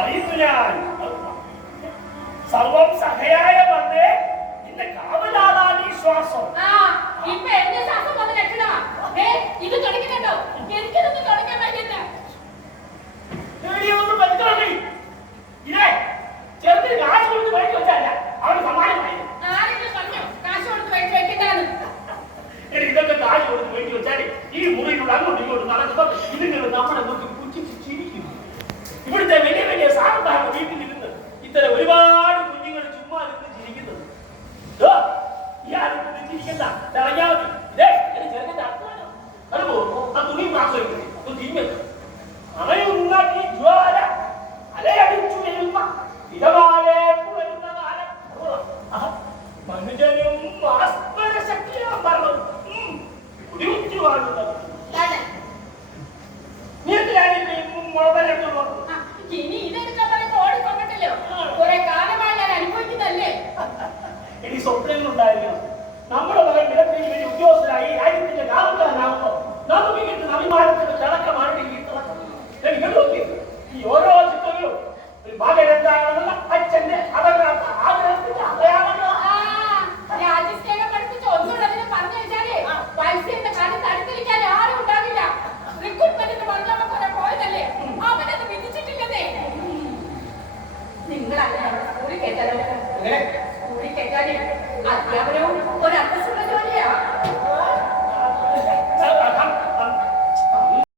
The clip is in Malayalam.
അറിയുന്നു ഞാൻ. സർവം സഹയായ വന്നേ നിന്റെ കാവലാതാണ് ഈ ശ്വാസം. ഇപ്പൊ എന്റെ ശ്വാസം വന്ന് രക്ഷണമാ. ഇത് തുടങ്ങിയിട്ടുണ്ടോ? എനിക്കിതൊന്നും തുടങ്ങാൻ പറ്റില്ല. ഒന്നും പറ്റുള്ളൂ. ഇതേ ചെറുതിന് കാശ് കൊടുത്ത് മേടിച്ചു വെച്ചല്ല അവന് സമ്മാനമായി. ആരെങ്കിലും പറഞ്ഞു കാശ് കൊടുത്ത് മേടിച്ചു വെക്കണ്ടാന്ന്? ഇതൊക്കെ കാശ് കൊടുത്ത് മേടിച്ചു വെച്ചാല് ഈ മുറിയിലൂടെ അങ്ങോട്ടും ഇങ്ങോട്ടും നടക്കുമ്പോൾ ഇതിങ്ങനെ നമ്മളെ നോക്കി പുച്ഛിച്ച് ചിരിക്കും. ഇവിടുത്തെ വലിയ വലിയ സാധനമാണ് വീട്ടിലിരുന്ന് ഇത്തരം ഒരുപാട് കുഞ്ഞുങ്ങൾ ചുമ്മാ നിന്ന് ചിരിക്കുന്നത്. ഇയാൾക്ക് ചിരിക്കണ്ട, ഇറങ്ങിയാൽ മതി. ഇതേ ചെറുക്കന്റെ അർത്ഥമാണോ? കടുപ്പോ ആ തുണി മാത്രം തിരിഞ്ഞത് അണയുണ്ടാക്കി ജ്വാല അലയടിച്ചു വരുന്ന ഇടമാലെ പുലരുന്ന കാലം മനുജനും ആസ്പര ശക്തിയാ പറഞ്ഞത് കുടികുത്തി വാഴുന്നത്. നീ ഇനി ഇതെടുക്കാൻ പറയുമ്പോ ഓടിക്കൊണ്ടല്ലോ. കുറെ കാലമായി ഞാൻ അനുഭവിക്കുന്നതല്ലേ. ഇനി സ്വപ്നങ്ങളുണ്ടായിരുന്നു. നമ്മുടെ മകൻ മിലിറ്ററി വേണ്ടി ഉദ്യോഗസ്ഥരായി രാജ്യത്തിന്റെ കാവൽക്കാരനാകുമ്പോ നമുക്ക് കിട്ടുന്ന അഭിമാനത്തിന്റെ തിളക്കമാണ് ഈ തിളക്കം. ഈ ഓരോ ചിത്രങ്ങളും ഒരു മകൻ എന്താണെന്നുള്ള അച്ഛന്റെ അതല്ലാത്ത ആഗ്രഹത്തിന്റെ അടയാളങ്ങളാണ്. രാജസ്നേഹം പഠിപ്പിച്ച് ഒന്നുകൂടെ അതിനെ പറഞ്ഞു വെച്ചാലേ പൈസയുടെ കാലത്ത് അടുത്തിരിക്കാൻ ആരും ഉണ്ടാവില്ല. റിക്രൂട്ട്മെന്റിന് പറഞ്ഞവൻ കുറെ പോയതല്ലേ, അവനത് വിധിച്ചിട്ടില്ലെന്നേ. നിങ്ങളല്ലേ സ്കൂളിൽ കേട്ടാലോ? സ്കൂളിൽ കേട്ടാലേ അധ്യാപനവും ഒരു അന്തസ്സുള്ള ജോലിയാ.